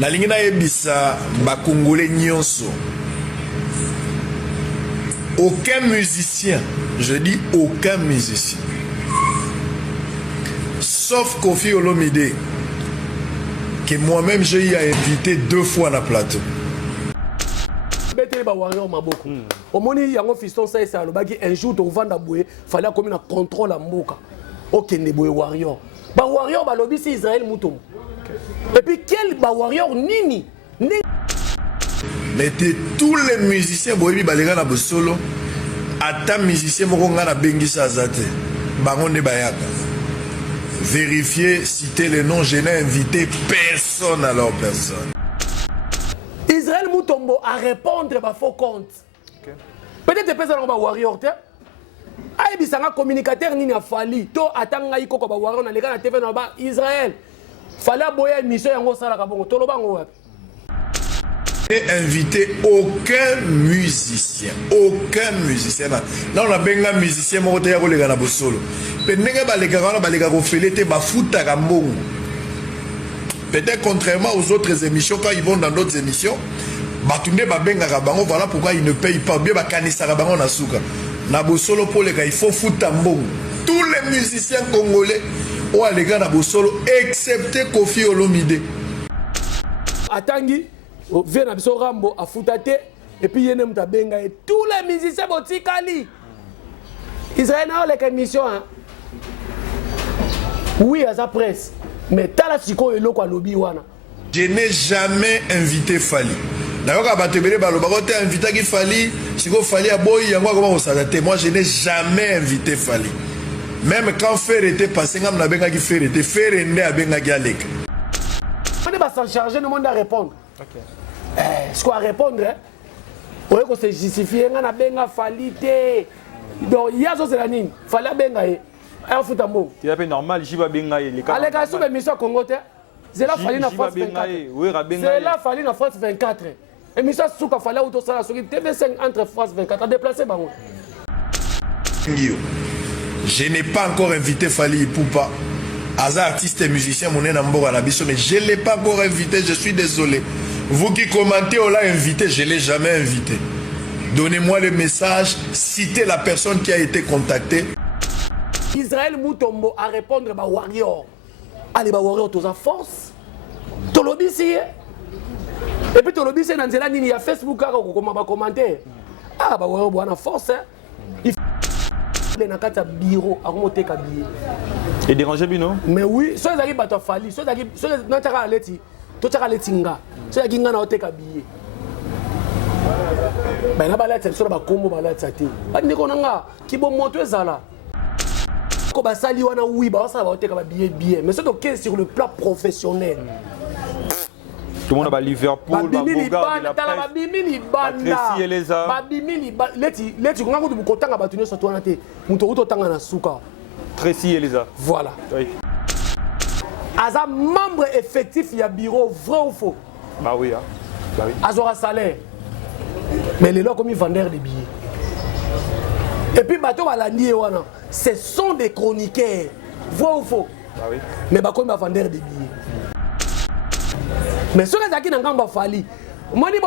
nalingi nayebisa bakongolais nyonso. Aucun musicien, je dis aucun musicien, sauf Kofi Olomide, que moi-même j'ai invité 2 fois dans le plateau. Au moment où fiston ça un jour tu vas boué, fallait comme un contrôle à Mboka. Ok, ne boué warrior. Ba warrior ba lobby c'est Israël mouton. Et puis quel ba warrior nini? Mais tous les musiciens boyebi balega na bosolo, ata musicien moko nga na bengisa azate. Bango ne bayaka. Vérifier, citer les noms, je n'ai invité personne à leur personne. Israël Moutombo à répondre à faux compte. Peut-être que c'est un warrior. Aïe, c'est un communicateur ni a fallu. To atanga iko ko ba warrior na lega na TV na ba Israël. Fallait boyer mission yango sala ka bongo. To lo bango wapi. J'ai invité aucun musicien. Aucun musicien. Là, on a bien un musicien qui a été à la solo. Peut-être contrairement aux autres émissions, quand ils vont dans d'autres émissions, voilà pourquoi ils ne payent pas. Il faut foutre tous les musiciens congolais ont allé à la solo, excepté Kofi Olomide. Atangi. Vient à Rambo à Foutate et puis il y a benga et tous les musiciens botikali. Israël n'a pas l'émission. Oui, à sa presse. Mais t'as siko et l'eau lobby wana. Je n'ai jamais invité Fali. D'ailleurs, quand tu as invité qui Fali, si tu Fali à boy, moi je n'ai jamais invité Fali. Même quand Fer était passé, on a benga qui Fer était Fer et né à benga qui Alek. On va s'en charger, le monde à répondre. Ok. Ce qu'on va répondre, on va se justifier, on a benga falité. Donc, il y a ce la ligne, fallait benga. Un foot en bon. C'est normal, j'y vais benga. Allez, quand on mission Congo, c'est là fallait na France 24. C'est là fallait na France 24. Et mission Souka fallait auto ça sur TV5 entre France 24 à déplacer bango. Je n'ai pas encore invité Fali Poupa. Aza artiste et musicien, mon nambo à la biso, mais je ne l'ai pas encore invité, je suis désolé. Vous qui commentez, on l'a invité, je ne l'ai jamais invité. Donnez-moi le message, citez la personne qui a été contactée. Israël Moutombo à répondre à warrior. Allez, warrior, tu as force. Tu l'as dit. Et puis tu l'as dit, dans la ligne, il y a Facebook, comment va commenter. Ah, warrior, tu as force. Il faut aller dans le bureau, à remonter le billet. Et déranger Bino? Mais oui, ceux qui ont été fallis, ceux qui ont été allés, tout ça allé tinga, ceux qui ont été habillés. Ben là, balade, c'est sur la combo balade, ça t'est. Pas de konanga, qui bon monter ça là. Quand bah sali wana oui, bah ça va être comme billet, mais c'est ok sur le plan professionnel. Tout le monde va Liverpool, va Boga, la presse, Tracy et les arts. Leti, on a vu beaucoup de temps à battre sur toi, on a temps à souka. Tracy et les arts. Voilà. Oui. As un membre effectif, il y a bureau, vrai ou faux? Bah oui, hein. Bah oui. As un salaire. Mais les gens comme ils vendent des billets. Et puis, ce sont des chroniqueurs, vrai ou faux? Bah oui. Mais comme ils vendent des billets. Mais ceux qui n'ont pas fallu, moi je dis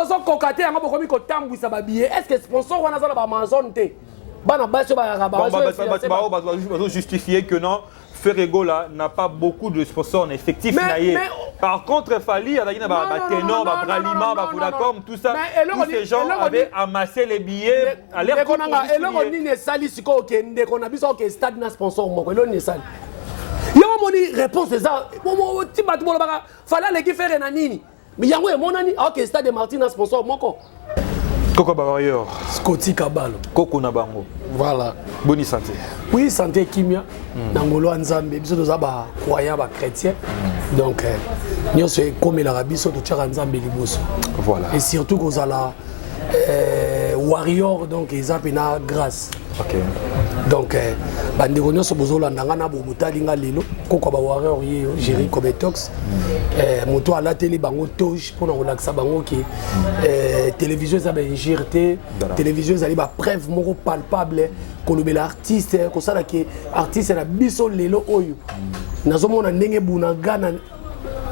que est-ce que sponsor wana zala ba Amazon te bana baso ba justifier que non Ferrego là n'a pas beaucoup de sponsors en effectif. Par contre, Fali, il y a des ténors, des Bralima, des Vodacom, tout ça. Tous ces gens avaient amassé les billets à l'air. Et là, on dit sali siko okende qu'on a besoin que stade na sponsor moko. Là, on est sali. Il y a une réponse c'est ça. Fallait les faire nanini. Mais il y a un monani. OK, stade de Martin na sponsor moko. Koko Bawarrior. Scotty Kabalo. Koko Nabango. Voilà. Bonne santé. Oui, santé kimia. Nangolo Nzambe, biso toza ba croyant ba chrétien. Donc nous c'est comme la biso to tchaka Nzambe liboso. Voilà. Et surtout qu'on a la warrior donc ils ont une grâce. OK. Donc bandeko nyonso bozolanda na bo mutalinga lelo koko ba warrior ye gérer comme tox. Moto ala télé bango touche pour nous relaxer bango qui télévision ça ben ingérité télévision ça ba preuve moko palpable ko lobela artiste ko sala ki artiste na biso lelo oyo nazomona ndenge buna gana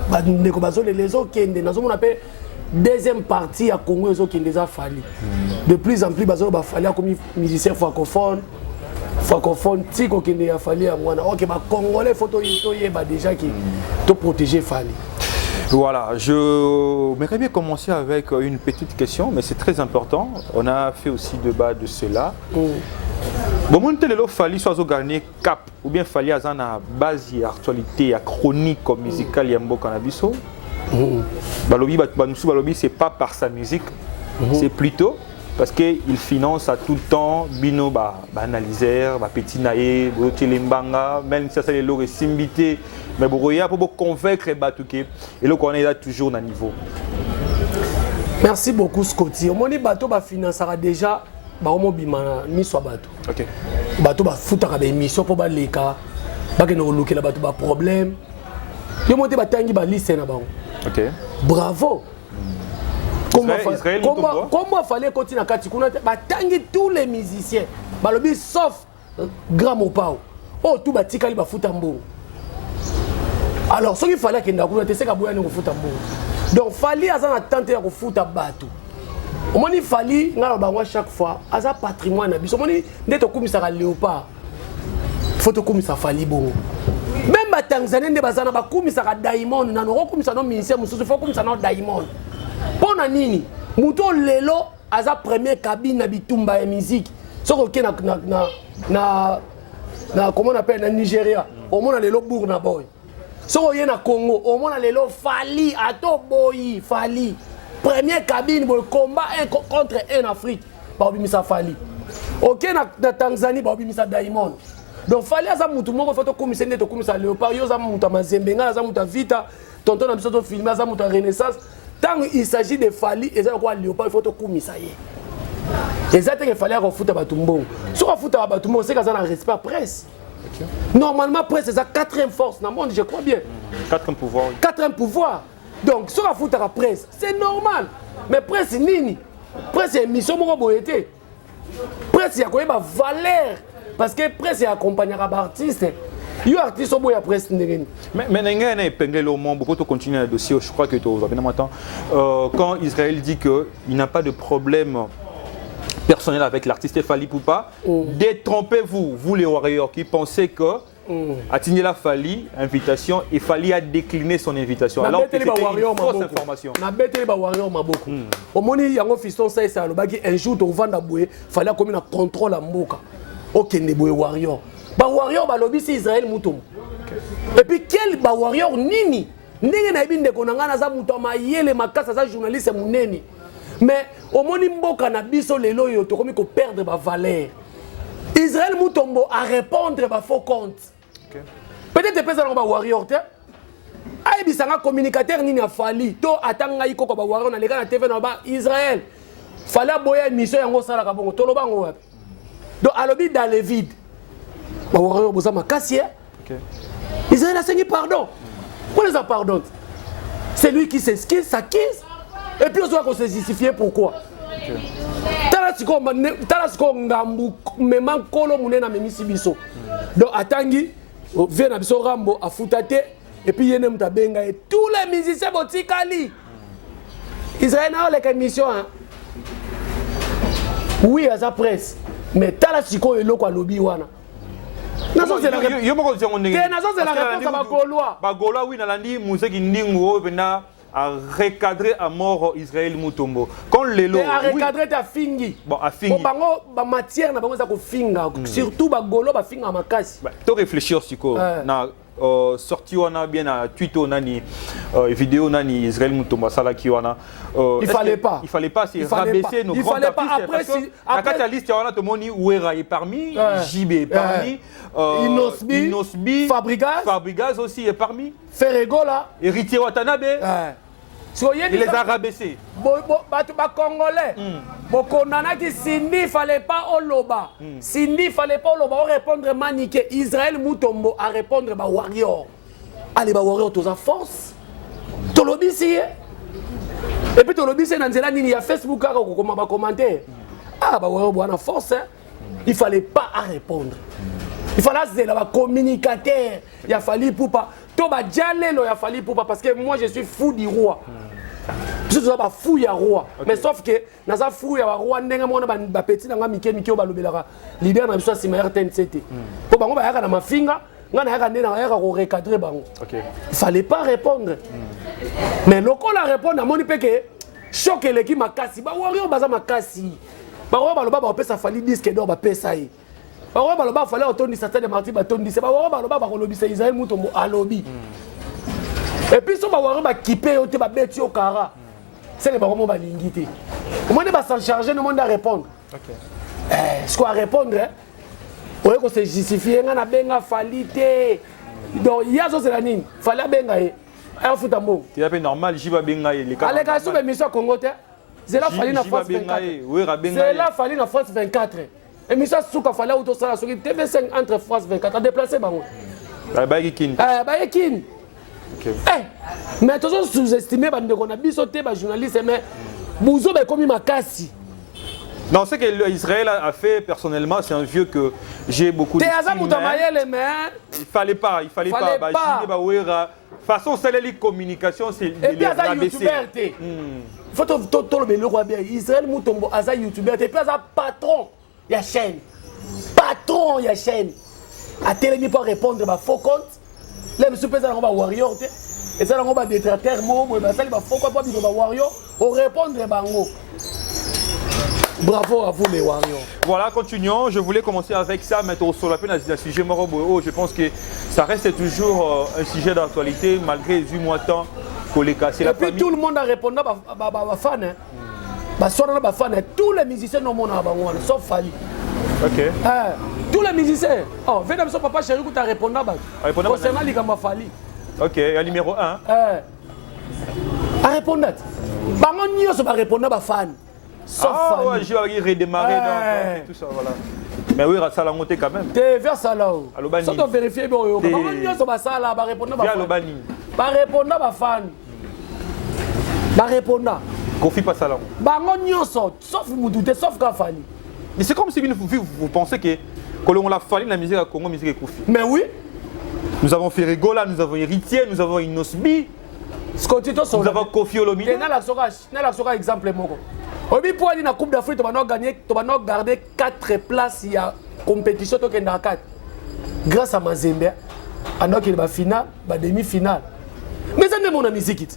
bandeko bazole les okende nazomona mpe deuxième partie ya Congo ezokende eza fali de plus en plus bazolo bafali akomi musicien francophone ti kokende ya fali ya mwana ok bacongolais faut toyeba déjà ki to protéger fali. Voilà, je m'aimerais bien commencer avec une petite question, mais c'est très important. On a fait aussi débat de cela. Bon, mon télélo fali soit gagner cap ou bien fali à na base actualité à chronique comme musicale yambo cannabiso. Balobi c'est pas par sa musique, c'est plutôt parce qu'il finance à tout le temps bino analyser petit naé mbanga même si ça c'est le simbité mais pour convaincre batuke et le qu'on est là toujours dans niveau. Merci beaucoup Scotty. Omoni bato ba financera déjà ba omo bimana ni so bato. OK. Bato ba futaka ba émission pour ba leka ba ke no lokela bato ba problème. Yo monte ba tangi ba liste na ba. OK. Bravo. Comment fallait continuer à Katikuna batangi tous les musiciens balobi sauf Grand Mopao oh tout batikali ba futambo. Alors ce qu'il fallait que ndakuna te seka boya ngo futambo. Donc fallait azana tenter ya ko futa bato. Omoni fali ngalo bangwa chaque fois aza patrimoine na biso. Omoni ndeto kumisa ka léopard. Faut to kumisa fali bongo. Même ba Tanzanie nde bazana ba kumisa ka Diamond na no kumisa no ministère mususu faut kumisa no Diamond. Pona nini muto lelo aza premier cabine na bitumba ya musique soko ke na comment on appelle na Nigeria au mona lelo Burna Boy soko ye na Congo au mona lelo Fali ato boyi Fali premier cabine boy combat un contre un Afrique ba obimisa Fali OK na Tanzanie ba obimisa Diamond donc Fali aza mutu moko foto komisa ndeto komisa Léopard yo za mutu mazembe ngala za mutu vita tonton na biso to filmer za mutu Renaissance. Tant il s'agit de Fali, et ça quoi Léopard, il faut te commissailler. Et ça il fallait qu'on foute à Batumbo. Si on fout à Batumbo, c'est qu'on a un respect à presse. Normalement, presse c'est sa quatrième force dans le monde, je crois bien. Quatrième pouvoir. Quatrième pouvoir. Donc, si on fout à la presse, c'est normal. Mais presse c'est nini. Presse c'est mission mon boyété. Presse il y a quand même une valeur parce que presse est accompagné par artiste. Yo artiste au bout ya presse ndengeni. Mais n'enga na épinglé le monde pour continuer le dossier. Je crois que tu vas bien maintenant. Quand Israël dit que il n'a pas de problème personnel avec l'artiste Fali Poupa, détrompez-vous, vous les warriors qui pensez que Atinela Fali invitation et Fali a décliné son invitation. Alors que c'était une fausse information. Na beteli ba warrior maboko. Omoni yango fiston ça ça lobaki un jour to vanda boué, fallait comme na contrôle la mboka. OK ne boué warrior. Ba warrior ba lobi si Israël mutum. Et puis quel ba warrior nini ndenge na binde konanga na za mutu mayele makasa za journaliste muneni. Mais omoni mboka na biso lelo yo to komi ko perdre ba valeur. Israël mutombo à répondre ba faux compte. Peut-être pesa na ba warrior te. Ay bisanga communicateur nini a Fali to atanga iko ko ba warrior na leka na TV na ba Israël. Fala boya mission yango sala ka bongo to lo bango wapi. Donc alobi dans le vide. Israël a saigné pardon. Pourquoi les a pardonné? C'est lui qui s'excuse, s'acquise. Et puis on doit se justifier pourquoi. Donc Atangi vient à Biso Rambo à Foutate et puis il y a Benga et tous les musiciens Botikali. Israël n'a pas l'émission. Oui, à sa presse. Mais Talasiko est là, lobby wana. Nazo c'est la réponse à Bagoloa. Bagoloa oui nalandi museki ndingo bena a recadrer à mort Israël Mutombo. Quand les lots a recadrer ta fingi. Bon a fingi. Bango ba matière na bango za ko finga surtout Bagolo ba finga makasi. To réfléchir siko na sorti wana bien à Twitter nani vidéo nani Israël Mutombo sala ki wana il fallait pas c'est rabaisser nos grands artistes après si après la liste wana to moni Ouera est parmi JB parmi Inosbi Fabrigaz aussi est parmi Ferrego là Héritier Watanabe il les a rabaissés ba congolais bokondana ki Sindi fallait pas oloba Sindi fallait pas oloba répondre maniqué Israël Mutombo à répondre ba warrior allez ba warrior tous en force tolobisi et puis tolobisi na nzela nini ya Facebook ka ko koma ba commentaire ah ba warrior bwana force il fallait pas à répondre il fallait zela ba communicateur il a fallu pour pas to ba dialelo ya Fally Ipupa parce que moi je suis fou du roi. Je suis pas fou ya roi. Mais sauf que naza fou ya roi ndenga mona ba petit nga mike ba lobelaka leader na biso sima RTNCT. Po bango ba yaka na mafinga, nga na yaka ndena yaka ko recadrer bango. OK. Il fallait pas répondre. Mais loko la répondre amoni peke choc eleki makasi ba wario baza makasi. Ba wa baloba ba pesa Fally disque d'or ba pesa yi. Ba wa baloba Fally otondi Satan de Martin ba tondi se ba wa baloba ba kolobisa Israël Mutombo alobi. Et puis si on va quitter au ba beti au kara. C'est les barons va l'ingité. Comment on va s'en charger, nous on a répondre. OK. Ce qu'on va répondre on va se justifier on a benga Fally. Donc il y a c'est la ligne. Fallait benga et fout un mot. C'est pas normal, j'y va benga les cas. Allez gars sur l'émission Congo c'est là Fally na France 24. C'est là Fally na France 24. Émission souka Fally auto sala sur TV5 entre France 24 a déplacé bango. Ba yekin. Ba yekin. Okay. Mais toujours sous-estimé qu'on a bisoté les journalistes, mais Bouzo est comme Makassi. Non, ce que Israël a fait personnellement, c'est un vieux que j'ai beaucoup de. Il fallait pas. De toute façon, c'est la communication, c'est les rabaisser. Il faut tout le roi bien. Israël Mutombo, Aza YouTuber, et puis Aza patron, il y a chaîne. Patron, il y a chaîne. A télé pour répondre à faux compte. Les monsieur pesa ngomba warrior te et ça ngomba détracteur mo ba sali ba foko pa bino ba warrior au répondre bango. Bravo à vous les warriors. Voilà, continuons. Je voulais commencer avec ça, mais sur la peine un sujet morobo. Je pense que ça reste toujours un sujet d'actualité malgré 8 mois de temps pour les casser la famille. Et puis tout le monde a répondu à fan hein. Ba sona ba fan tous les musiciens no mona ba ngwana sauf Fally. OK. Tous les musiciens. Oh, venez à papa chéri qui t'a répondu à ça. Concernant les gamins Fally. OK, il y a numéro 1. À répondre. Bango nyoso ba répondre à fan. Sauf Fally. Ouais, je vais redémarrer dans tout ça voilà. Mais oui, ça l'a monté quand même. T'es vers ça là. Ça doit vérifier bon. Bango nyoso ba ça là ba répondre à fan. Ba répondre à fan. Ba répondre. Confie pas ça là. Bango nyoso sauf Moudoute sauf Fally. Mais c'est comme si vous pensez que quand on a fallu la musique à Congo, la musique est Kofi. Mais oui. Nous avons fait Rigola, nous avons Héritier, nous avons Inosbi. Nous avons Kofi Olomide. N'a la exemple moko. Obi pour aller na Coupe d'Afrique, tu vas gagner, tu vas garder 4 places il y a compétition to kenda 4. Grâce à Mazembe, alors qu'il va finale, va demi-finale. Mais ça n'est mon musique.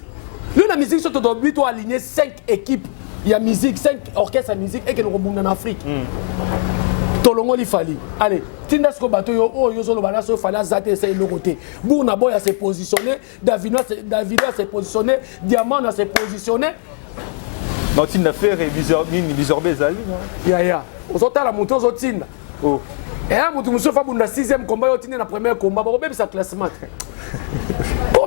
Lui la musique surtout doit plutôt aligner 5 équipes. Il y a musique, 5 orchestres à musique et que nous remontons en Afrique. Tolongo li Fally. Allez, tinda sko bato yo o yo solo bana so Fally azate c'est le côté. Bouna Boy a s'est positionné, Davido s'est positionné, Diamant a s'est positionné. Non, tinda faire Bizorbe Zali non. Ya. Ozota la moto ozotinda. Oh. Et là moto muso fa bunda 6e combat yo tinda na premier combat, ba obebisa classement.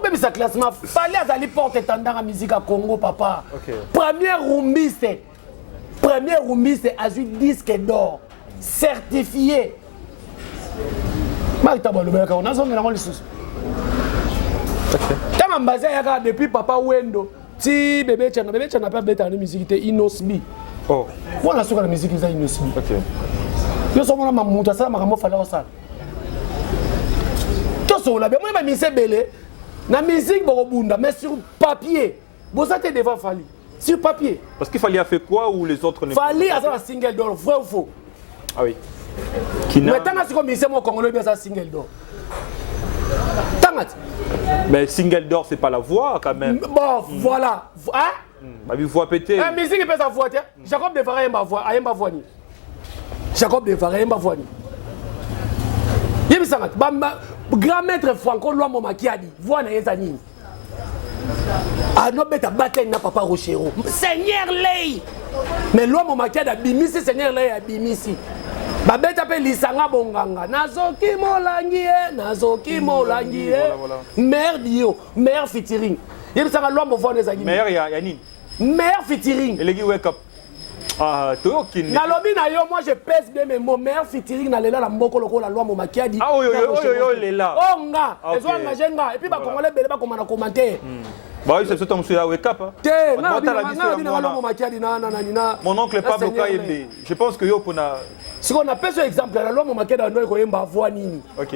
Même sa classement, Fally azali porte étendard en musique à Congo, papa. Okay. Premier rumbiste a eu disque d'or, certifié. Quand on basé depuis papa Wendo, si bébé n'a pas bête en musique, c'était Inosbi. Oh. Moi, la la musique, c'est Inosbi. Ok. Je suis mon amour, ça m'a fallu ça. Tout ça, moi, je me suis belé. La musique, mais sur papier, vous êtes devant Fally. Sur papier. Parce qu'il Fally a fait quoi ou les autres ne Fally a fait un single d'or, vrai ou faux? Ah oui. Mais tant que c'est mon Congolais, bien ça single d'or. Mais single d'or, c'est pas la voix quand même. Bon, voilà. Hein? Bah, il voix pété. La musique, il peut sa voix. Jacob Devara, il m'a voix. Jacob Devara, il m'a voix. Grand maître Franco Luambo Makiadi, voix na yezani. Ah non, bête à bataille na papa Rochero. Seigneur Lei. Mais Luambo Makiadi a bimisi, Seigneur Lei a bimisi. Ba bête appelle Lisanga Bonganga. Nazoki Molangi. Mère Dio, mère featuring. Il y a Luambo voix des aguilles. Mère Yanine. Mère featuring. Et les wake up. Ah, Nalobi na yo, moi je pèse bien mes mots. Mère featuring na lela la mboko loko la loi Makiadi. Ah oui, lela. Oh nga, ils ont engagé nga. Et puis ba congolais belé ba comment commenter. Bah oui, c'est ce temps sur wake up. Mon oncle Pablo Kayembe. Je pense que yo pona. Si on appelle ce exemple, la loi Makiadi a donné ko yemba voix nini. OK.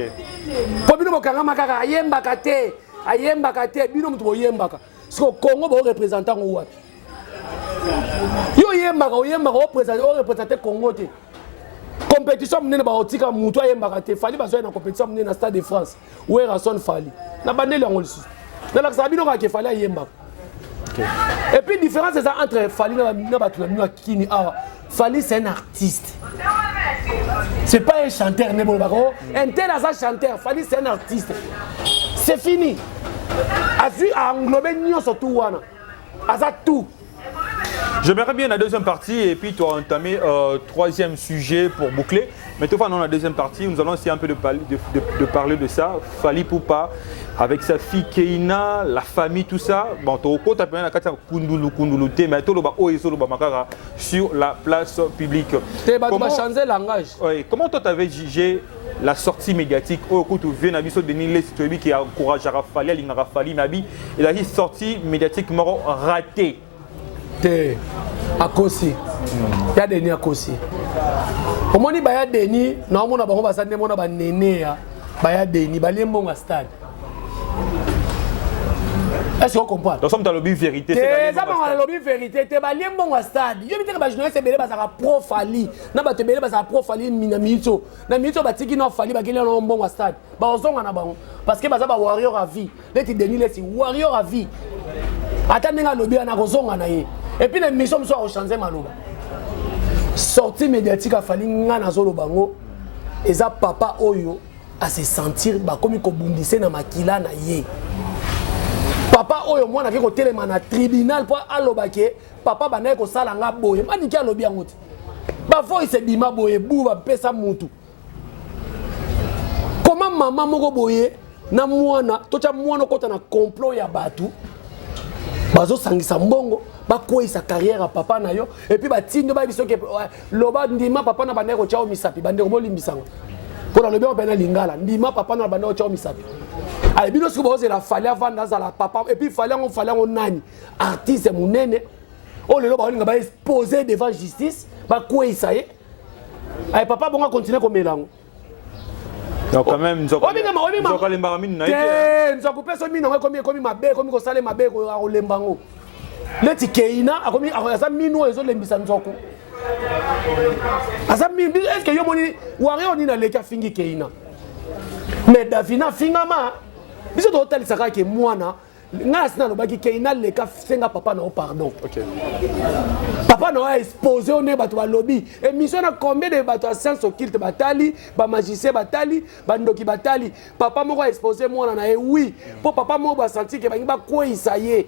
Pour bino bokanga makaka yemba kate. ayembaka te bino mutu boyembaka siko Congo bo représentant wapi yo yembaka oyembaka o représenter Congo te compétition munene ba otika mutu ayembaka te fali bazoya na compétition munene na Stade de France où Rason fali na bandeli yango lisusu na la sabino ka ke fali ayembaka et puis différence c'est ça entre fali na batu na bino kini awa Fali c'est un artiste. C'est pas un chanteur, un tel as un chanteur, Fali c'est un artiste. C'est fini. A vu à englober Nyon surtout Wana. A ça tout. J'aimerais bien la deuxième partie et puis tu as entamé troisième sujet pour boucler. Mais toutefois dans la deuxième partie, nous allons essayer un peu de parler de ça. Fali Poupa avec sa fille Keina, la famille, tout ça. Bon, tu as bien la carte Kundulu, mais tu sur la place publique. Comment changer le langage? Oui, comment toi tu avais jugé la sortie médiatique au coup tu viens Nabiso Denis Les qui a encouragé Rafali, Rafali Nabi, il a dit sortie médiatique maro ratée. À Kosi. Il y a Denis à Kosi. Au moment où il y a Denis, nous avons un néné, il y a Denis, il y a un stade. Est-ce qu'on comprend? Nous sommes dans le lobby vérité. C'est ça, dans le lobby vérité. Tu es allé au stade. Je me dis que les journalistes sont pro Fali. Ils sont pro Fali. Minamito. Minamito, ils sont Fali. Ils sont au stade. Parce que les warriors à vie. Les Denis, les warriors à vie. Attendez le lobby, on a et puis les missions sont changées maloba. Sortie médiatique a fallu ngana zolo bango. Et ça papa oyo à se sentir ba comme ko bundise na makila na ye. Papa oyo moi na ke ko telema na tribunal pour alobake papa banaye ko sala nga boye. Mani ki alobi yango ti. Ba voice bima boye bu ba pesa mutu. Comment maman moko boye na mwana tocha mwana kota na complot ya batu. Bazo sangisa mbongo bakoi sa carrière à papa na yo et puis batindi ba biso ke loba ndima papa na bandeko chao misapi bandeko bolimbisanga pour le bien bena lingala ndima papa na bandeko chao misapi ay bino siko boze la fallait vendre za la papa et puis fallait on nani artiste munene o le loba olinga ba exposer devant justice bakoi sa ye ay papa bonga continuer comme melango. Donc quand même nous avons les baramines naïté. Nous avons coupé ce mine comme ma bête comme ça les ma bête au lembango. Le Keina a commis à sa mine ou les autres lembisa nzoko. À sa mine est-ce que yo moni warrior ni na leka fingi Keina. Mais Davina fingama. Biso to hotel saka ke mwana ngas na lobaki Keina leka senga papa na pardon. OK. Papa n'a exposé au nez bateau lobby. Et mission a combien de bateaux à science occulte batali, ba magicien batali, bandoki batali. Papa m'a exposé moi na oui. Pour papa m'a senti que ba quoi ça y est.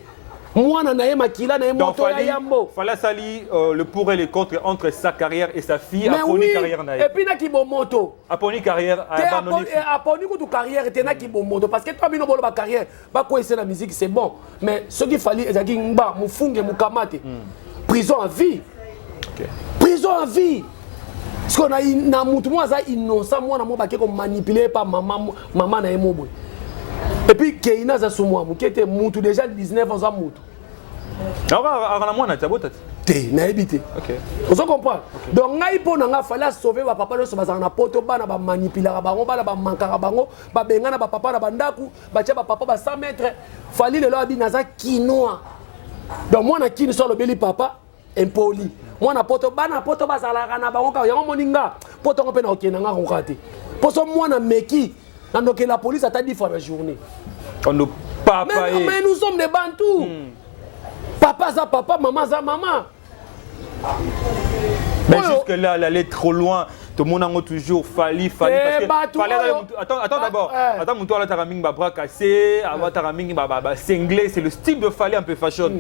Moi na makila na moto ya yambo. Fallait sali le pour et le contre entre sa carrière et sa fille Aponi oui. Carrière na. Et puis na ki bon moto. Aponi carrière abandonné. Aponi ko carrière te na ki bon moto parce que toi bino bolo ba carrière ba quoi c'est la musique c'est bon mais ce qu'il fallait ezaki ngba mufunge mukamate. Prison à vie. Okay. Prison à vie. Parce qu'on a na mutu moi ça innocent moi na moi baké comme manipulé par maman na emobo. Et puis Keina za soumwa mu qui était mutu déjà 19 ans mutu. Alors na moi na tabota. Té na habité. OK. Vous comprenez? Okay. Donc ngai po nga fallait sauver ba papa so bazana na poto bana ba manipuler bango bana ba mankara bango ba bengana ba papa na bandaku ba tia ba papa ba 100 mètres fallait le lobi na za kinoa. Donc moi na kini so le beli papa impoli. Moi na poto bazala na bango ka yango moninga poto ngo pe na okena nga ngokate. Poso moi na meki na ndoke la police a 10 fois la journée. On ne papa mais nous sommes des bantous. Papa ça papa, maman ça maman. Mais jusque là elle allait trop loin. Tout le monde a toujours fallu parce que attends d'abord. Attends mon tour là taraming ba bras cassé, avant taraming ba cinglé, c'est le style de Fali un peu fashion.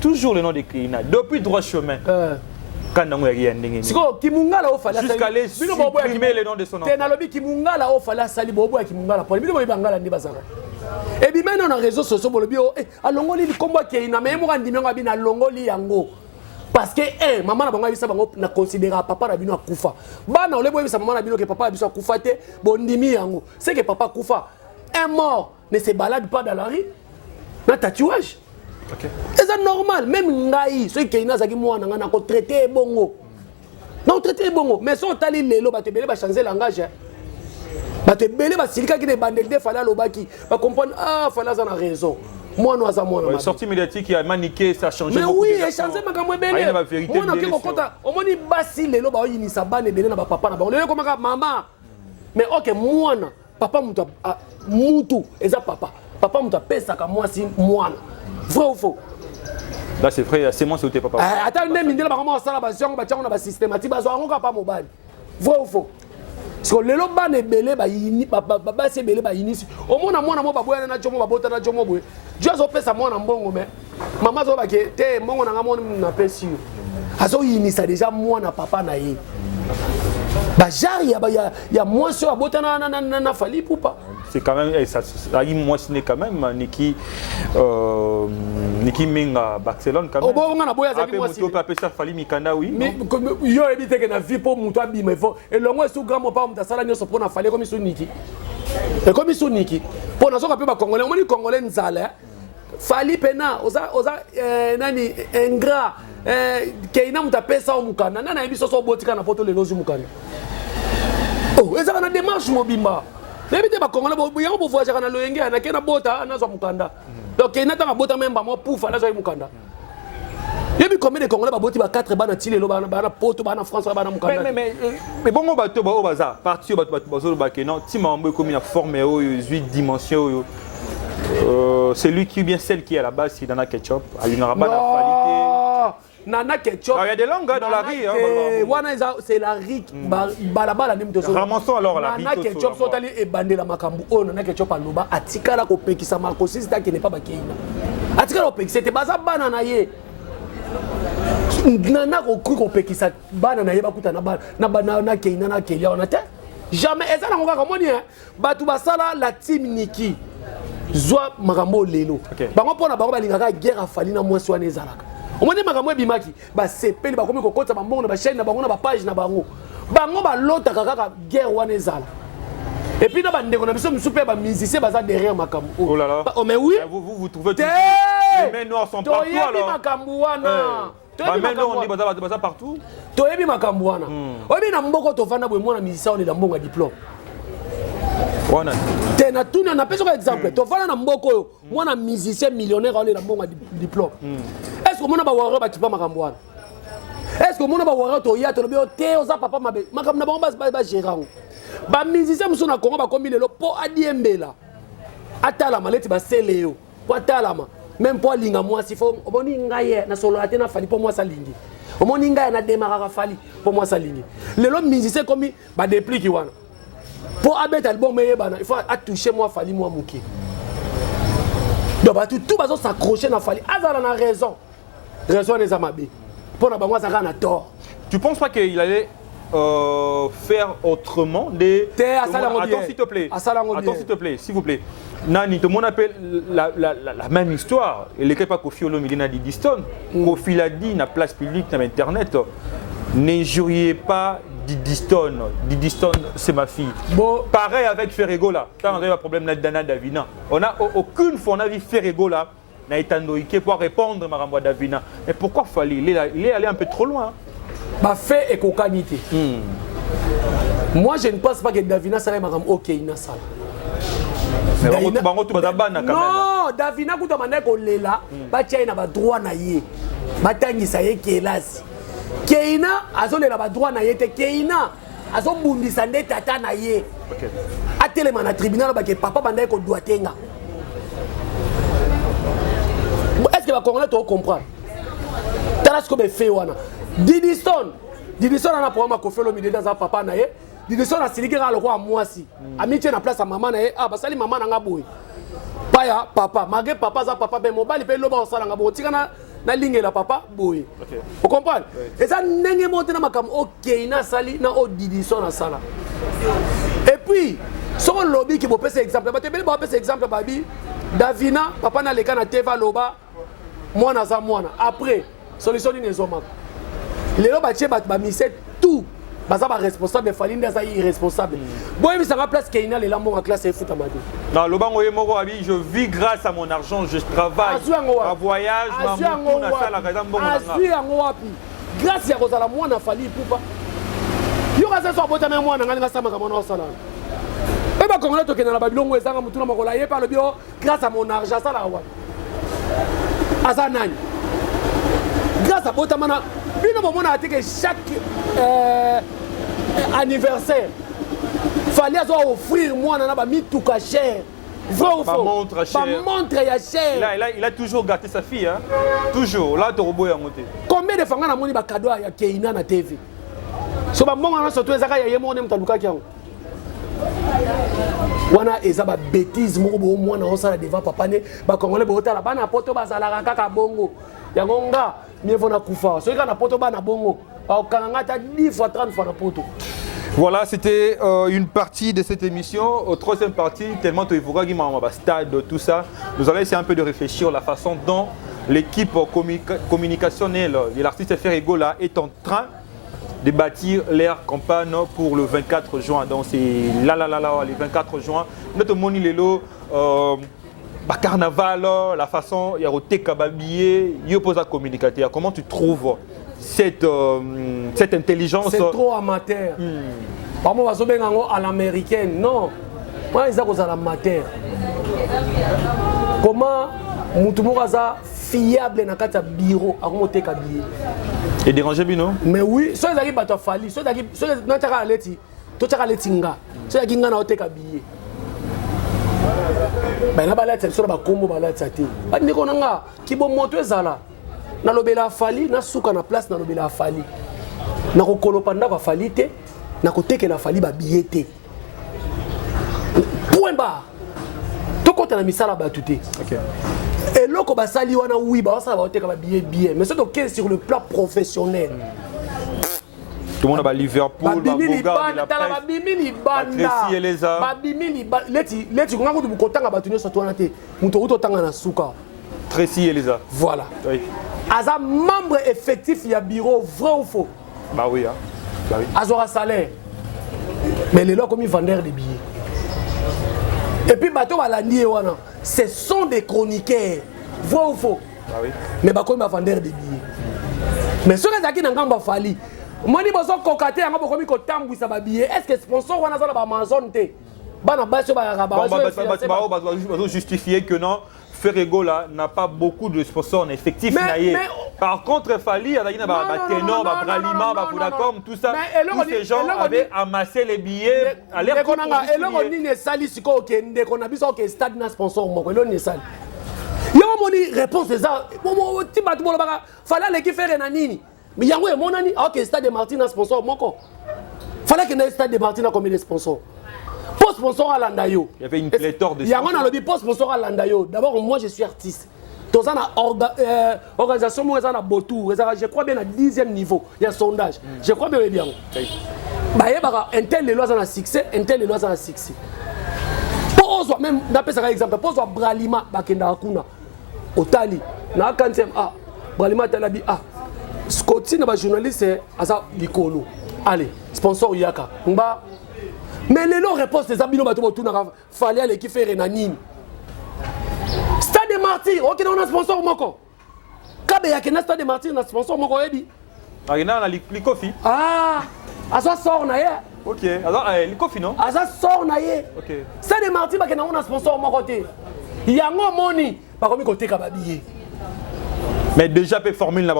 Toujours le nom de Keina depuis droit chemin. Quand on rien ndenge. Siko Kimungala o Fali jusqu'à les supprimer le nom de son enfant. Tena lobi Kimungala o Fali sali bobo ya Kimungala pour bino bangala ndi bazaka. Et puis maintenant dans les réseaux sociaux bolobi o alongoli li kombo Keina mais mo ngandi mengo bina longoli yango. Parce que maman na bango bisa bango na considérer papa na bino akufa. Bana ole boye bisa maman na bino que papa biso akufa te bondimi yango. C'est que papa akufa. Un mort ne se balade pas dans la rue. Na tatouage. OK. C'est normal même ngai ceux qui ina zaki mwana nga na ko traiter bongo. Non traiter bongo mais son tali lelo ba te belé ba changer langage. bato ebele basilikaki na ebandeli te fali alobaki bacomprendre ah fali aza na raison mwana aza mwana sortie médiatique ya maniqué ça change mais oui échange makambo ebele mwana oke kokota omoni basi lelo baoyinisa bana ebele na bapapa na bango lelo ekomaka mama mais ok mwana papa mutu eza papa mutu apesaka mwasi mwana vrai ou faux? Là c'est vrai, c'est moi c'est papa. Attends, même mindela bakoma sala basion ba tchanga ba systématique bazo ngo pa mobali. Vrai ou faux? Parce que lelo bana ebele ba yini ba se ebele ba yini. Au mona mwana mo baboya na jomo babota na jomo boye. Jozo pesa mwana mbongo mais mama zo ba ke te mbongo na ngamoni na pesi. Azo yini ça déjà mwana papa na ye. Ba jari ya moi sur abota na fali poupa. C'est quand même ça moi ce n'est quand même Niki Minga Barcelone quand même. Oh bon on a boya zaki moi si. Peut ça fali mikanda oui. Mais yo ebite que na vie pour muto abi mais faut et le moins sous grand mon pas on sala nyoso pour na fali comme sur Niki. Et comme sur Niki. Pour na soka pe ba congolais, on dit congolais nzala. Fali pena oza nani ingrat keina muta pesa o mukanda nana ebiso so botika na poto le lozu mukanda. Oh, eza na démarche mobimba. Nebite ba congolais bo yango bo voyager na loyenge na kena bota na zo mukanda. Donc keina tanga bota memba mo poufa na zo mukanda. Yebi combien de congolais ba boti ba 4 bana tilelo bana poto bana France bana mukanda. Mais bon bato ba baza parti bato ba kenon ti mambo comme une forme 8 dimensions. C'est lui qui bien celle qui est à la base c'est Nana Ketchup, il n'aura pas la qualité. Nana Ketchup. Il y a des langues dans la rue c'est la rue balabala nim toso. Ramassons alors la rue. Nana Ketchup sotali e bandela makambu o Nana Ketchup aloba atikala ko pekisa makosi sita qui n'est pas bakeina. Atikala ko pekisa te baza bana na ye. Nana ko pekisa bana na ye bakuta na bana na keina na kelia on a te. Jamais ezana ngoka komoni batu basala la team Niki. Zwa makambo lelo bango pona bango balingaka guerre afali na mwasi wana ezalaka omoni makambo ebimaki basepeli bakomi kokota bambongo na bachaine na bango na bapage na bango balotaka kaka guerre wana ezala et puis na bandeko na biso misu mpe bamusicien baza derrière makambo oh là là mais oui vous trouvez tout les mains noires sont partout alors makambo wana baza partout toyebi makambo wana oyebi na mboko tovanda boye mwana musicien wana na mbongo ya diplôme tena tuna na pesa exemple tofana na mboko oyo mwana musicien millionnaire ole na mbongo diplôme est-ce que mona ba waro ba kipa makambo wana est-ce que mona ba waro to ya to lobi te oza papa mabe makambo na bango ba gérant ba musicien muso na Congo ba komi lelo po adiembela atala maleti ba sele yo po atalama même po linga mwasi fo oboni ngaye na solo atena fali po mwasa lingi omoni ngaye na démarrer fali po mwasa lingi lelo musicien komi ba déplique wana. Pour abet album il faut toucher moi fali moi mouki. Donc tout va s'accrocher na fali. Azala na raison. Raison les amabé. Pour na bango ça na tort. Tu penses pas qu'il allait faire autrement des attends s'il te plaît. Attends s'il te plaît, s'il vous plaît. Nani tout le monde appelle la même histoire. Il n'est pas Kofi Olomide na Didi Stone. Kofi l'a dit na place publique na internet. N'injuriez pas Didi Stone. Didi Stone, c'est ma fille. Bon. Pareil avec Ferrego là. Quand on a un problème d'Anna Davina, on n'a aucune fois on a vu Ferrego là, n'a été andoïqué pour répondre à Davina. Mais pourquoi fallait il est allé un peu trop loin. Bah fait et cocanité. Moi je ne pense pas que Davina ça maram OK ina sala. Non, Davina kuta maneko lela, ba tia ba droit na ye. Batangisa ye kelasi. Keina azolela ba droit na yete Keina azobundisa nde tata na ye. OK. Atelema na tribunal ba ke papa banda ko doit tenga. Est-ce que ba Congolais to comprendre? Tala ce que be fait wana. Didi Stone ana problème ko fait le milieu dans papa na ye. Didi Stone asilikira loko a mwasi. Amitié na place à maman na ye. Ah basali maman na ngaboy. Paya papa, malgré papa za papa be mobile pe loba osala ngabo tikana na ligne la papa boy. Okay. Vous comprenez? Et ça n'engage monter na makam OK na sali na o Didi Stone na sala. Et puis son lobby qui vous pèse exemple, ba te beli ba pèse exemple babi Davina papa na leka na teva loba mwana za mwana. Après solution ni ezoma. Lelo ba tie ba mise tout baza ba responsable fali ndaza irresponsable. Boy mi sanga place Keina le lambo en classe foot amadi. Non, le bango moko abi je vis grâce à mon argent, je travaille. À voyage, ma moutou na sala kaza mbongo na nga. Azui yango wapi? Grâce ya kozala mwana fali poupa. Yo kaza so bota me mwana ngani ngasama ka mwana osala. Congolais qui na Babylone ezanga mutu na makola ye par le bio grâce à mon argent ça la wa. Azanani. Grâce à Botamana, bino momona ate que chaque anniversaire fallait offrir moi na ba mituka cher. Vrai ou faux? Montre cher. Montre ya cher. Il a toujours gâté sa fille hein. Toujours. Là tu robot ya monté. Combien de fanga na moni ba cadeau ya Keina na TV? So ba monga na surtout ezaka ya yemo ne mtaluka kiango. Wana eza ba bêtise moko bo mwana osala devant papa ne ba congolais bo tala bana poto bazala kaka bongo. Yango nga mieux vaut na kufa. So ka na poto bana bongo. Au kananga ta 10 fois 30 fois na poto. Voilà, c'était une partie de cette émission. Au troisième partie, tellement tu évoquais stade, tout ça, nous allons essayer un peu de réfléchir la façon dont l'équipe communicationnelle de l'artiste Ferrego là est en train de bâtir leur campagne pour le 24 juin. Donc c'est là, le 24 juin. Notre moni lelo, carnaval, la façon, il y a roté kababillé, il y a posé communicateur. Comment tu trouves cette intelligence? C'est trop amateur. Par moi, je vais à l'américaine. Non, moi, ils sont amateur. Comment Moutoumouaza fiable dans le bureau à remonter kabillé? Et déranger bino? Mais oui, ceux qui battent Fali, ceux qui n'ont pas allé, tout ça allé tinga, ceux qui n'ont pas kabillé. Ben là, balade, c'est sur la combo balade ça té. Pas de konanga, qui bon moto zala. Na lobela Fali, na souka na place na lobela Fali. Na ko kolopanda ba Fali té, na ko teke la Fali ba billet. Point barre. To kota na misala ba tuté. OK. Et loko basali wana oui ba ça va teka ba billet bien, mais c'est donc sur le plan professionnel. Tout le monde a Liverpool, Babimili Tracy Elisa. Voilà. Aza membre effectif du bureau, vrai ou faux? Bah oui. Hein. Bah oui. Azora salaire. Mais les gens comme ils vendent des billets. Et puis bateau balandi wana, ce sont des chroniqueurs, vrai ou faux? Bah oui. Mais bah comme ils vendent des billets. Mais ceux qui n'ont pas fallu. Moi, je suis cocaté, je suis habillé. Est-ce que sponsor wana za ba Amazon te? Bana baso ba justifier que non, Ferrego là n'a pas beaucoup de sponsors en effectif. Par contre, Fali, il y a des ténors, des Bralima, des Vodacom, tout ça. Tous ces gens avaient amassé les billets à l'air. Et là, on dit que Sali Siko, qu'on a besoin que stade n'a sponsor. Il y a une réponse de ça. Fallait l'équipe faire un nini. Mais il y a un mon ami, ok, stade de Martin sponsor. Fallait que le stade de Martin a combien de sponsors? Post sponsor à Landayo. Il y avait une pléthore de sponsors. Il y a un post sponsor à Landayo. D'abord, moi je suis artiste. Dans une organisation, moi j'ai Botou. Je crois bien à 10e niveau. Il y a un sondage. Je crois bien. Un tel de lois en succès, un tel de lois en succès. Pour même, d'après ça exemple, pour Bralima, Bakenda Akuna, Otali, na 40e A, Bralima Talabi A. Scotty n'est pas journaliste, Asa Likolo. Allez, sponsor Yaka. Mais les noms réponses des abino bateau tout n'a fallait l'équipe faire Renanine. Stade de Martyr, ok, on a sponsor moko. Kabe Yakena Stade de Martyr, on a sponsor moko ebi. Arena na Likofi. Ah, Asa sort na ye. Ok, alors Likofi non? Asa sort na ye. Ok. Stade de Martyr bakena on a sponsor moko te. Yango moni, ba komi côté kababiye. Mais déjà, la formule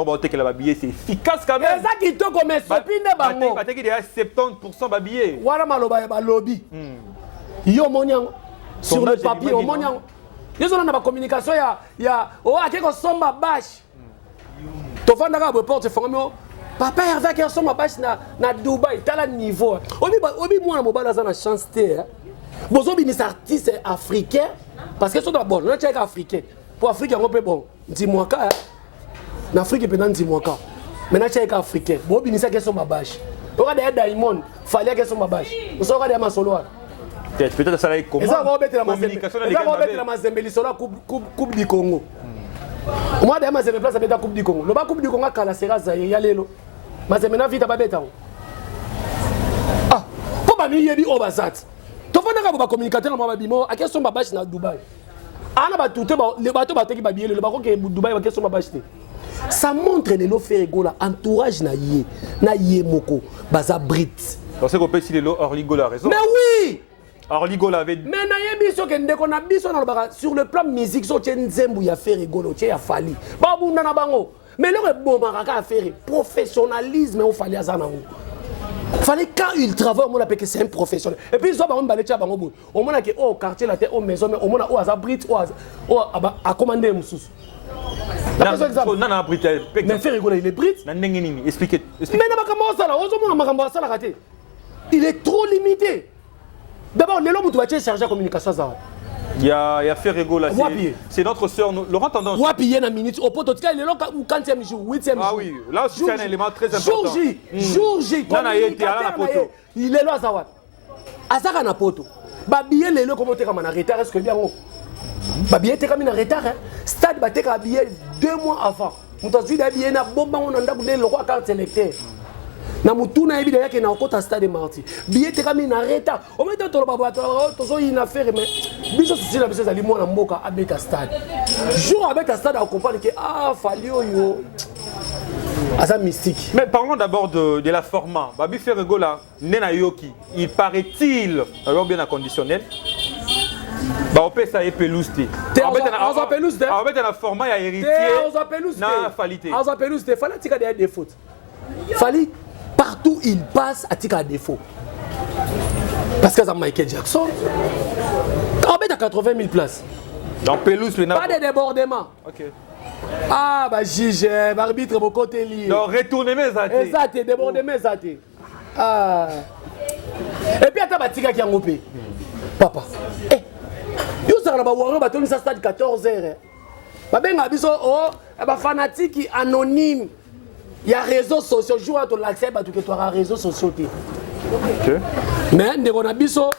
c'est efficace quand même. C'est ça qui te commence. Il y a 70% babillé. Voilà ma lobby. Yo moniang sur le papier au moniang. Yo sont dans la communication il y a oh à quelque somba bâche. To fanda ka report fongamo. Papa Hervé qui somba bâche na Dubaï, t'as le niveau. Obi moi mobile za na chance té. Bozo bi des artistes africains parce que sont d'abord, on est africain. Pour Afrique on peut bon. Dis-moi ka en Afrique, pendant 10 mois. Maintenant, tu es africain. Si tu es question de bâche. Tu as Diamond, il fallait question de bâche. Tu as des solo. Peut-être ça va comment? Communication de la Coupe du Congo. Moi, je suis place à la Coupe du Congo. La Coupe du Congo, c'est la Zaire. Il y a les lots. Mais c'est maintenant vite à Babeta. Ah, pourquoi tu es au Bazat? Tu as un communicateur à question de bâche à Dubaï. Les bateaux qui babillent, le bateau qui est Dubaï, question de bâche. Ça montre les lots Ferrego là, entourage na yé moko, baza Brit. Donc c'est qu'on peut si les lots Orligo la raison. Mais oui! Alors Ligola avait... Mais nayebiso ke ndeko na biso na baka sur le plan musique so tien nzembu ya faire rigolo tien ya fali. Ba bunda na bango. Mais le bon maraka faire professionnalisme au fali azana ngo. Fallait quand il travaille on appelle que c'est un professionnel. Et puis so ba on balé tia bango bo. On mona ke au quartier la terre au maison mais on mona au aza brit au a commander mususu. Non, non, Brit. Mais faire rigoler, il est Brit. Expliquez. Mais il est trop limité. D'abord, les hommes, tu vas charger la communication. Il y a fait rigoler. C'est notre soeur, Laurent Tendance. Oui, il y a une minute. Au pot, il est là au 40e jour, 8e jour. Ah oui, là aussi, c'est un élément très important. Jour J. Il est là, Zawad. Azara na poto. Babiye les lots comment tu es en retard, est-ce que bien Babiye t'es comme en retard. Stade batte habillé 2 mois avant. Mutazu habillé na bomba on anda kule le roi carte électeur. Na mutuna ebi d'ailleurs que na kota stade marti. Billet t'es comme en retard. Au même temps to baba to so une affaire mais biso souci la biso ali mo na mboka abeta stade. Jour abeta stade on comprend que fali yo. Asa mystique. Mais parlons d'abord de la format. Babi Ferregola, Nena Yoki, il paraît-il, alors bien à conditionnel, on peut ça et pelouste. En fait, dans la format, il y a héritier. Non, falité. On a pelouste. Fallait tika des fautes. Fallait partout il passe à tika des défauts. Parce que ça Michael Jackson. On met à 80 000 places. Dans pelouse, pas de débordement. Ok. Ah, bah juge, arbitre, mon côté lié. Donc, retournez mes athées. Exact, débordez mes athées. Ah. Et puis, attends, Batika qui a ngoupé. Papa. Eh. Yo, ça va voir, on va stade 14h. Babenga biso, oh, fanatique anonyme. Il y a réseaux sociaux. Joue à ton l'accès, tu as réseaux sociaux. Ok. Mais, on a biso,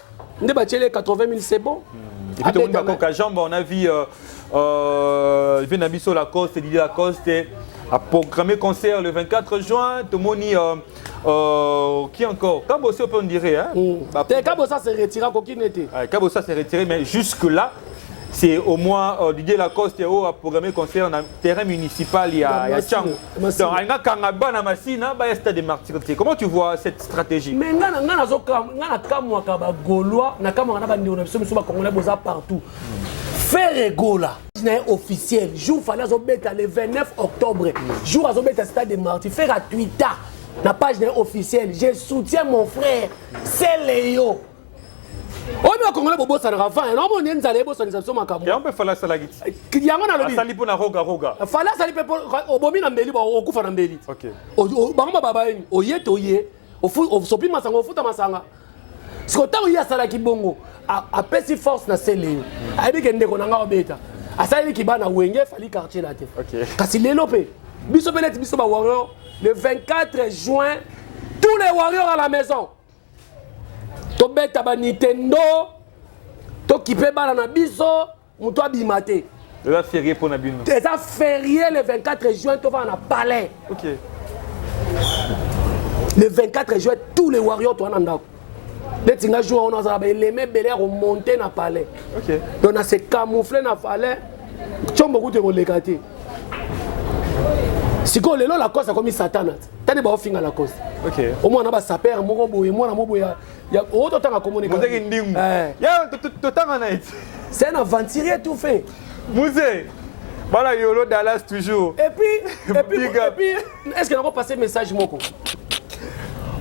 on a 80 000, c'est bon. Et puis, on a vu Venabiso Lacoste, Didier Lacoste a programmé concert le 24 juin. Tomoni, qui encore Kabossa, on dirait. Hein? Kabossa s'est retiré, coquine était. Kabossa s'est retiré, mais jusque-là, c'est au moins Didier Lacoste a programmé concert dans le terrain municipal. Il y a Tchang. Donc, il y a Kangaba, Massina, il y a Stade de Martyrs. Comment tu vois cette stratégie? Mais il y a Gaulois, il y a partout. Faire Gola, officiel. Jour fallait le 29 octobre. Jour à Stade de Martyrs. Faire à Twitter, la page officielle. Je soutiens mon frère. C'est Léo. On a Congolais pour bosser en avant. On on peut faire la salagite. Il y a un sali pour la roga. Fala sali pour au bomi na mbeli au kufa na mbeli. OK. Au banga baba ni au yetoye au sopi masanga au futa masanga. Siko tango ya sala kibongo a pesi force na sele. Aibi kende ko nanga obeta. Asali kibana wenge fali quartier la te. OK. Kasi lelo pe biso benet biso ba warrior le 24 juin tous les warriors à la maison. Tobeta ba Nintendo to kipe bala na biso muto abimate. Le férié pour Nabino. C'est un férié le 24 juin tu vas na palais. OK. Le 24 juin tous les warriors tu en les tinga jour on a les mêmes belair monter na palais. OK. Donc on se camoufler na palais. Chombo goute ko lekate. Siko lelo la cause comme Satan. Tani ba ofinga la cause. OK. Au moins on a ba saper moko boye moi na mobo ya auto tanga communiquer. Muzé ndingu. Ya to tanga na it. C'est un aventurier tout fait. Muzé. Voilà Yolo Dallas toujours. Et puis est-ce que on va passer message moko?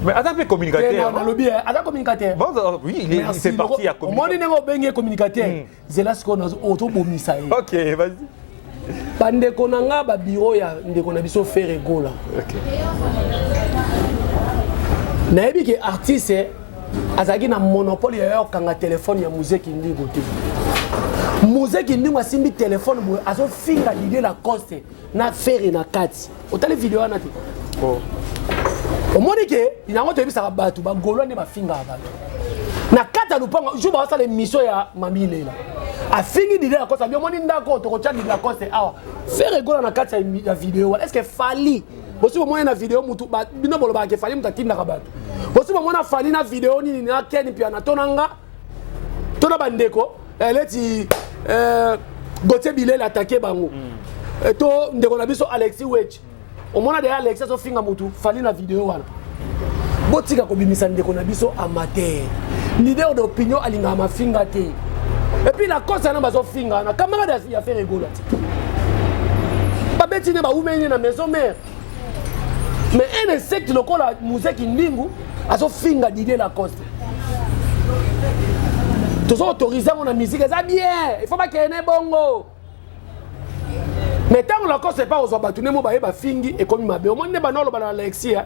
Mais attends, un communicateur. Non, lobby, attends communicateur. Bon, oui, il fait partie à communicateur. Moi, je suis communicateur. C'est là ce qu'on a auto-bomissa. Ok, vas-y. Bandeko nanga ba bureau ya ndeko na biso faire rigola. OK. Nayebi ke artiste azaki na monopole ya kanga téléphone ya musique ndingo te. Musique ndingo asimbi téléphone bo azo finga l'idée la coste na faire na kati. Otali vidéo na te. Oh. Omoni ke inango to ebisa batu ba golo ne ba finga batu. Na kata lupanga jo ba sala émission ya Mami Lela. A fini d'idée la coste bien moni ndako to ko tchandi la coste awa. Faire rigola na kati ya vidéo. Est-ce que fali bosi bo moyen na vidéo mutu ba bino bolo ba ke fali mutaki na kabatu. Bosi bo mona fali na vidéo ni na ken pi na tonanga. Tona bandeko eleti Gauthier Bilel attaqué bango. To ndeko na biso Alexis Wech. Au moment de Alexis so finga mutu fali na vidéo wana. Botika ko bimisa ndeko na biso amateur. leader d'opinion alinga mafinga te. Et puis la cause na bazo finga na camarade ya faire rigola. Ba betine ba oumeni na maison mère. Mais un insecte lokola Muzeki Ndingu azo finga d'idée la cause. Tous autorisés mon musique ça bien, il faut pas qu'il y ait bongo. Mais tant que la cause c'est pas aux abattus, ne ba ba fingi et comme mabe. Au moins ne ba no lo ba na Alexia.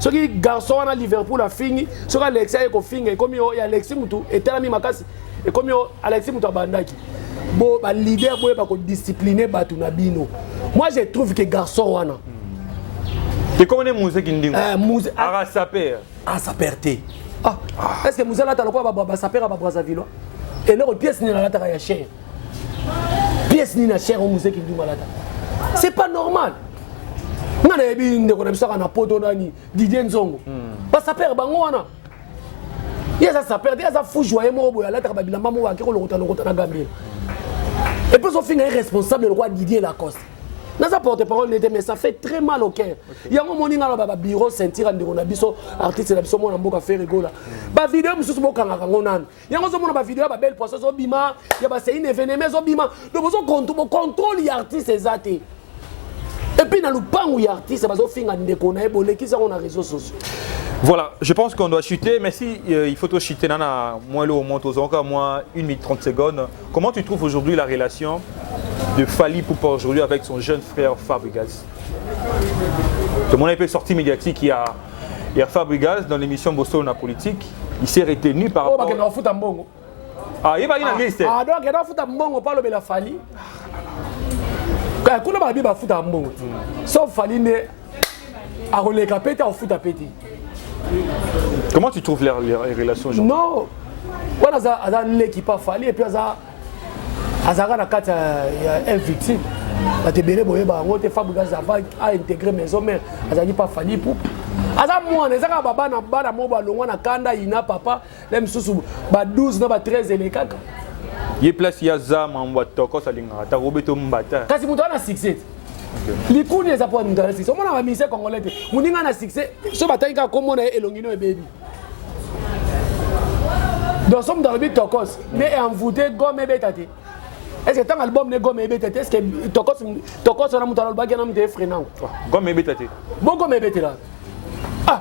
Ce qui garçon à Liverpool a fini, ce qui Alexia ko finga et comme yo Alexis mutu et telami makasi et comme yo Alexis mutu bandaki. Bon ba leader boye ba ko discipliner batu na bino. Moi je trouve que garçon wana. Tu connais Muzeki Ndingu? Ah, saper. Ah, saperté. Ah, est-ce que Muzeki là, tu as quoi? Bah, saper à Brazzaville. Et là, pièce ni la ta ya cher. Pièce ni na cher au Muzeki Ndingu là. C'est pas normal. On a vu une connexion à Poto Nani, Didier Nzongo. Bah, saper bango wana. Il y a ça saper, il y a ça fou joyeux moi boya là, tu as babila maman wa qui le rota na Gambie. Et puis son fils est responsable le roi Didier Lacoste. Dans sa porte-parole, mais ça fait très mal au cœur. Il y a un moment où on a bureau sentir un biso artiste la biso mon boka faire rigola. Ba vidéo mususu boka ngona. Il y a un moment où on a vidéo ba belle poisson bima, il y a ba c'est une événement bima. Donc on contrôle les artistes exactés. Et puis dans le pan où les artistes bazo finga ndeko na ebole qui ça on a réseaux sociaux. Voilà, je pense qu'on doit chuter, mais si il faut chuter, nana, moins le monte aux encore, moins 1 minute 30 secondes. Comment tu trouves aujourd'hui la relation de Fally Ipupa aujourd'hui avec son jeune frère Fabregas? Tout le monde est un peu sorti médiatique, il y a Fabregas dans l'émission Bosso na politique, il s'est retenu par rapport... Ah, il va y avoir une liste. Ah, donc il y a un foot à mbongo, pas le Fally. Quand on a un foot à mbongo, sauf Fally n'est à relais capé, au foot à petit. Comment tu trouves les relations aujourd'hui? Non, on a l'équipe à Fally et puis on a un victime. On a Fabregas a intégré maison mère, on a dit pas Fally Ipupa. Aza moi les aka baba na bana moba longa na kanda ina papa lem susu ba 12 na ba 13 ele kaka. Ye place ya za mamba toko salinga ta robeto mbata. Kasi mutu ana succès. Likuni eza po mutu ana succès. Omona ba mise congolais te. Muninga na succès so batanga komona elongino e baby. Nous sommes dans le but Tokos, mais envoûté gomme et bétaté. Est-ce que tant album ne gomme et bétaté, est-ce que Tokos on a monté l'album qui a monté freinant? Gomme et bétaté. Bon gomme et bétaté là. Ah.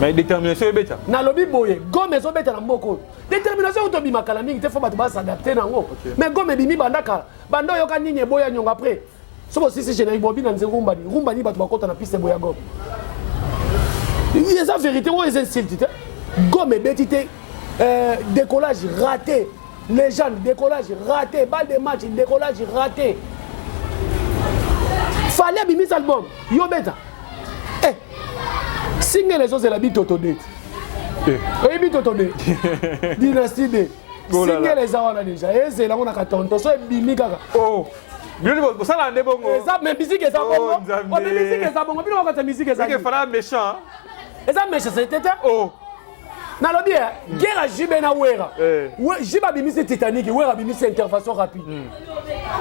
Mais détermination est bêta. Na lobby boye, gomme et bétaté na mboko. Détermination on tobi makalaming, il faut pas s'adapter na ngo. Mais gomme et bimi bandaka, bando yoka nini boya nyonga après. Sobo si générique bobi na nzerumba ni, rumba ni batu bakota na piste boya gomme. Il y a la vérité ou les insultes. Gomme et bétaté. Décollage raté, légende, décollage raté, balle de match, décollage raté. Fallait abîmer cet album, yo bêta. Eh, signe les autres, c'est la bite autodate. Oui, bite autodate. Dynastie D. Signe les autres déjà. Et c'est là où on a 14 ans, c'est bimi kaka. Oh. Ça là, on est bon. Ça, mais musique est ça bon. On est musique est ça bon. Puis on va faire musique est ça. Il fallait méchant. Et ça méchant, c'était ça. Oh. Na lobby guerre à Jibe na Wera. Jibe bimisi Titanic, Wera bimisi intervention rapide.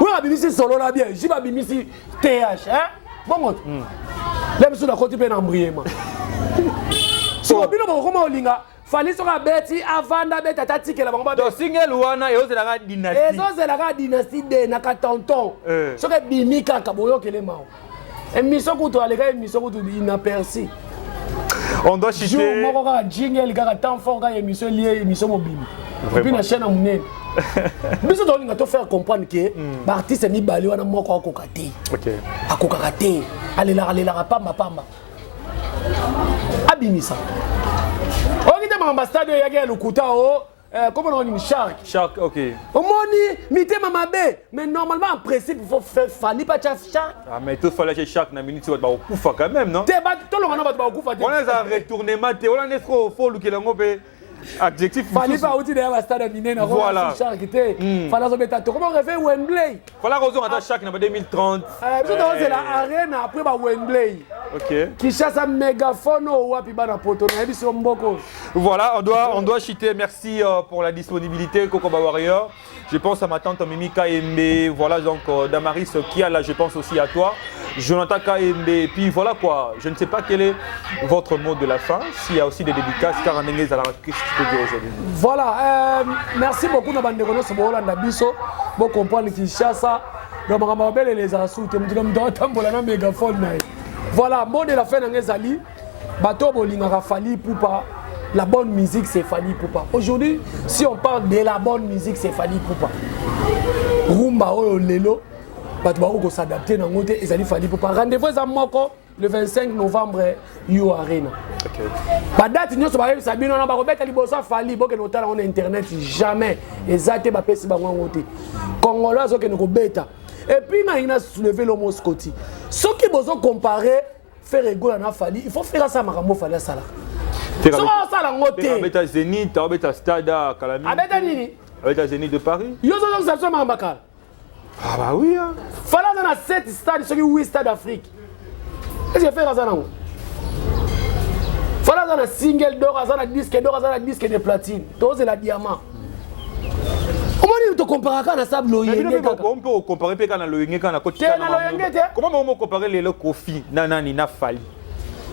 Wera bimisi solo la bien, Jibe bimisi TH, hein? Bon Même sur la côté ben embriément. So bino ba koma olinga, fali so ka beti avanda beta tatike la bango ba. Donc single wana et ozela dynastie. Et ozela ka dynastie de na ka tonton. So ka bimika ka boyo kele mao. Et miso kuto alega miso kuto inaperçu. On doit chuter. Je suis jingle gars tant fort quand émission liée émission mobile. Et puis la chaîne à mon mais ça doit nous faire comprendre que l'artiste est mis balé wana moko akokate. OK. Akokate. Allez là pamba. Abimisa. On dit mon ambassadeur ya lukuta o comment on dit Shark, OK. On moni mité mamabe, mais normalement en principe il faut faire Fally pas Shark. Ah mais tout fallait Shark na minute va kufa quand même non? Te ba to lo ngana ba kufa. On a un retournement, on est trop fort lu que la ngobe adjectif. Fally pas outil derrière stade miné na Shark té. Fallait so beta to comment on fait Wembley. Fallait raison à Shark na 2030. C'est la arène après ba Wembley. OK. Qui chasse un mégaphone ou wapi bana poto na biso mboko. Voilà, on doit chuter. Merci pour la disponibilité Kokoba Warrior. Je pense à ma tante Mimi Kaembe, voilà donc Damaris Kia là, je pense aussi à toi. Jonathan Kaembe. Et puis voilà quoi, je ne sais pas quel est votre mot de la fin, s'il y a aussi des dédicaces, car en anglais, qu'est-ce que tu peux dire aujourd'hui? Voilà, merci beaucoup à Bandekono Sobola Biso, pour comprendre Kinshasa. Donc, je vais les assoutes, je vais un mégaphone. Voilà, mot de la fin, Zali, Bato Bolinga Fali Poupa. La bonne musique, c'est Fali Poupa. Aujourd'hui, si on parle de la bonne musique, c'est Fali Poupa. Rumba Oyo Lelo, Bato va s'adapter dans le monde et Fali Poupa. Rendez-vous à Moko le 25 novembre, You Arena. La date, nous sommes Sabino, on va remettre à Fali, pour que nous avons Internet, jamais. Et ça, c'est pas possible. Congolais, c'est nous bêta. Et puis, il a soulevé le mot Scotty. Ce qui besoin comparer, faire égal à Fali, il faut faire ça à Marambo Fali Sala. Tu as Zénith, tu as Stade à Calamine. Tu as Zénith de Paris. Tu as Marambo. Ah bah oui. Fala dans 7 stades, ceux qui 8 stades d'Afrique. Qu'est-ce que tu fais ça? Fala dans single d'or, dans disque d'or, dans disque de platine. C'est la diamant. Comment tu compares quand on sable loyenge? On peut comparer quand on loyenge quand on côté. Comment on peut comparer les Kofi, Nanani, Nafali?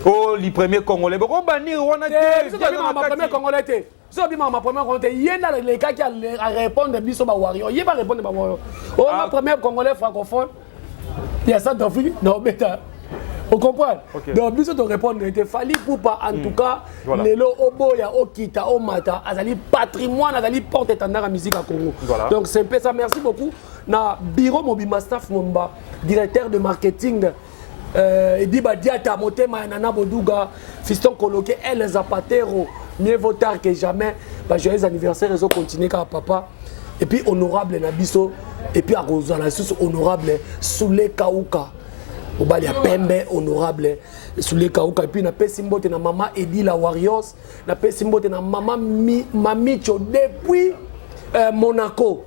Oh, les premiers Congolais. Pourquoi bannir on a dit? Ma première Congolais. Si on dit ma première Congolais, il y a les cas qui a répondre biso ba warrior. Il y a pas répondre ba warrior. Oh, ma première Congolais francophone. Il y a ça dans Afrique. Non, mais on comprend. Donc biso te répondre était Fali Poupa en tout cas. Lelo Oboya Okita Omata, azali patrimoine, azali porte-étendard à musique à Congo. Donc c'est un peu ça. Merci beaucoup. Na bureau Mobima Staff Momba, directeur de marketing. Et dit Diata Motema Nana Boduga, fiston coloqué El Zapatero, mieux vaut tard que jamais. Joyeux anniversaire, ils ont continué comme papa. Et puis honorable Nabiso, et puis à Rosana, honorable Soule Kauka. Au bal ya Pembe, honorable Soule Kauka. Et puis na Pessimbote na maman Edi la Warriors, na Pessimbote na maman Mamicho depuis Monaco.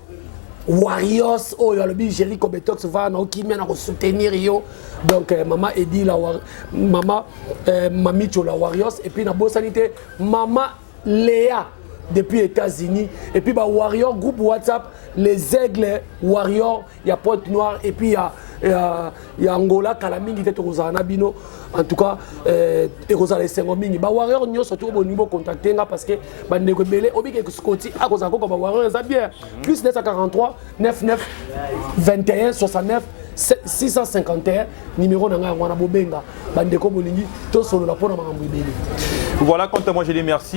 Warriors, oh, il y a le Bigérie Kobetox va qui mène à soutenir yo. Donc maman Edi la maman Mamicho la Warriors et puis na Bossanité maman Léa depuis les États-Unis et puis bah Warrior groupe WhatsApp les Aigles Warrior, il y a Pointe Noire et puis il y a Angola Kalamingi tete Rosana Bino en tout cas et Rosana Sengomingi bah Warrior nous surtout au niveau contacter parce que bah ndeko belé obi ke Scotty à cause encore bah Warrior ça bien plus 943 99 21 69 651 numéro nanga wana bobenga bah ndeko bolingi to solo la pona makambo ibeli. Voilà, quant à moi je dis merci.